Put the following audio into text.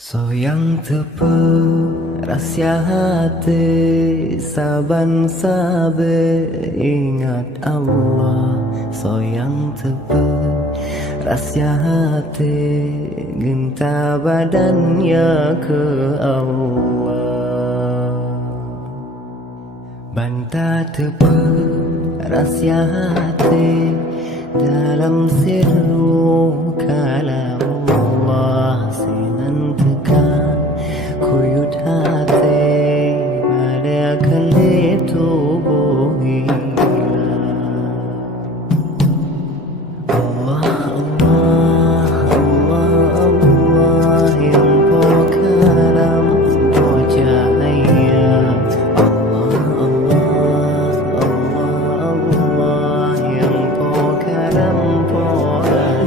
Soyang tepuk rahsia hati, saban-sabe ingat Allah. Soyang tepuk rahsia hati, genta badannya ke Allah. Banta tepuk rahsia hati, dalam sirru kalam Allah. Sinantikan kuyut hati, pada kali tubuh hilang. Allah, Allah, Allah, Allah, yang pokaram pojaya. Allah, Allah, Allah, Allah, yang pokaram pojaya.